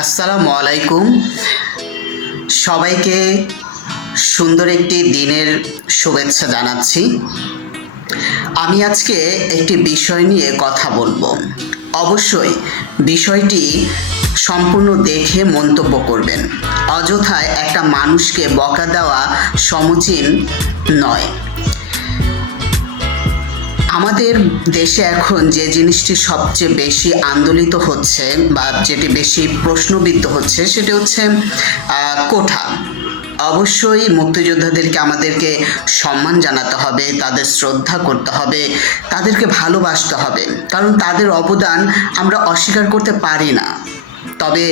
আসসালামু আলাইকুম। সবাইকে সুন্দর একটি দিনের শুভেচ্ছা জানাচ্ছি। আমি আজকে একটি বিষয় নিয়ে কথা বলব। অবশ্যই বিষয়টি সম্পূর্ণ দেখে মন্তব্য করবেন। অযথায় একটা মানুষকে বকা দেওয়া সমুচীন নয়। আমাদের দেশে এখন যে জিনিসটি সবচেয়ে বেশি আন্দোলিত হচ্ছে বা যেটি বেশি প্রশ্নবিদ্ধ হচ্ছে, সেটি হচ্ছে কোঠা। অবশ্যই মুক্তিযোদ্ধাদেরকে আমাদেরকে সম্মান জানাতে হবে, তাদের শ্রদ্ধা করতে হবে, তাদেরকে ভালোবাসতে হবে। কারণ তাদের অবদান আমরা অস্বীকার করতে পারি না। তবে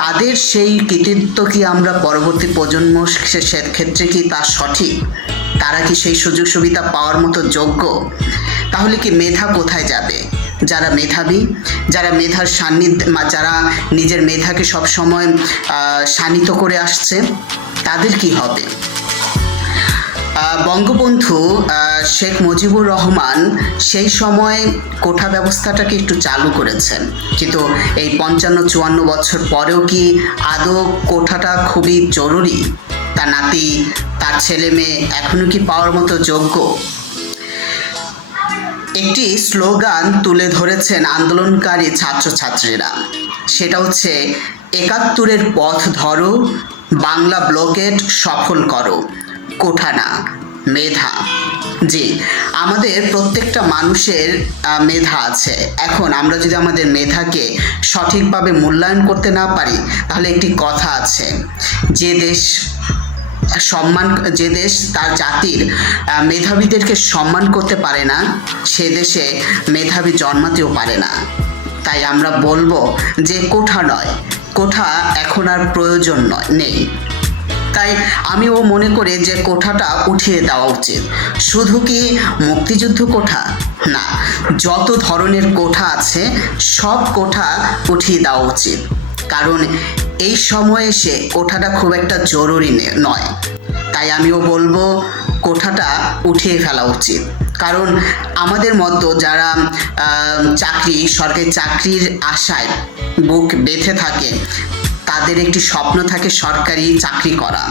তাদের সেই কৃতিত্ব কি আমরা পরবর্তী প্রজন্ম ক্ষেত্রে কি তা সঠিক? তারা কি সেই সুযোগ সুবিধা পাওয়ার মতো যোগ্য? তাহলে কি মেধা কোথায় যাবে? যারা মেধাবী, যারা মেধার সান্নিধ্য যারা নিজের মেধাকে সবসময় শানিত করে আসছে, তাদের কি হবে? বঙ্গবন্ধু শেখ মুজিবুর রহমান সেই সময় কোঠা ব্যবস্থাটাকে একটু চালু করেছেন। কিন্তু এই পঞ্চান্ন চুয়ান্ন বছর পরেও কি আদৌ কোঠাটা খুবই জরুরি? তার নাতি, তার ছেলে মেয়ে এখনও কি পাওয়ার মতো যোগ্য? একটি স্লোগান তুলে ধরেছেন আন্দোলনকারী ছাত্রছাত্রীরা। সেটা হচ্ছে, একাত্তরের পথ ধরো, বাংলা ব্লকেট সফল করো, কোঠানা, মেধা। জি, আমাদের প্রত্যেকটা মানুষের মেধা আছে। এখন আমরা যদি আমাদের মেধাকে সঠিকভাবে মূল্যায়ন করতে না পারি, তাহলে একটি কথা আছে, যে দেশ সম্মান যে দেশ, তার জাতির মেধাবীদেরকে সম্মান করতে পারে না, সে দেশে মেধাবী জন্মাতেও পারে না। তাই আমরা বলব যে কোঠা নয়, কোঠা এখন আর প্রয়োজন নয়, নেই। তাই আমিও মনে করি যে কোঠাটা উঠিয়ে দেওয়া উচিত। শুধু কি মুক্তিযুদ্ধ কোঠা? না, যত ধরনের কোঠা আছে, সব কোঠা উঠিয়ে দেওয়া উচিত। কারণ এই সময়ে এসে কোঠাটা খুব একটা জরুরি নয়। তাই আমিও বলব কোঠাটা উঠিয়ে ফেলা উচিত। কারণ আমাদের মতো যারা চাকরি, সরকারি চাকরির আশায় বুক বেঁধে থাকে, তাদের একটি স্বপ্ন থাকে সরকারি চাকরি করা।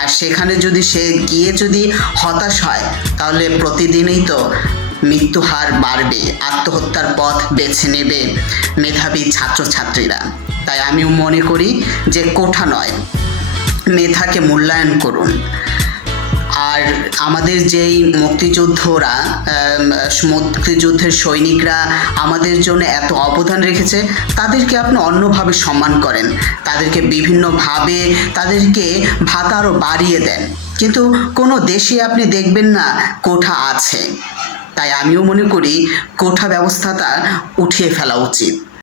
আর সেখানে যদি সে গিয়ে যদি হতাশ হয়, তাহলে প্রতিদিনই তো মৃত্যু হার বাড়বে, আত্মহত্যার পথ বেছে নেবে মেধাবী ছাত্রছাত্রীরা। তাই আমিও মনে করি যে কোঠা নয়, মেধাকে মূল্যায়ন করুন। আর আমাদের যেই মুক্তিযুদ্ধরা মুক্তিযুদ্ধের সৈনিকরা আমাদের জন্য এত অবদান রেখেছে, তাদেরকে আপনি অন্যভাবে সম্মান করেন। তাদেরকে বিভিন্নভাবে তাদেরকে ভাতা আরও বাড়িয়ে দেন। কিন্তু কোনো দেশে আপনি দেখবেন না কোঠা আছে। তাই আমিও মনে করি কোঠা ব্যবস্থাটা উঠিয়ে ফেলা উচিত।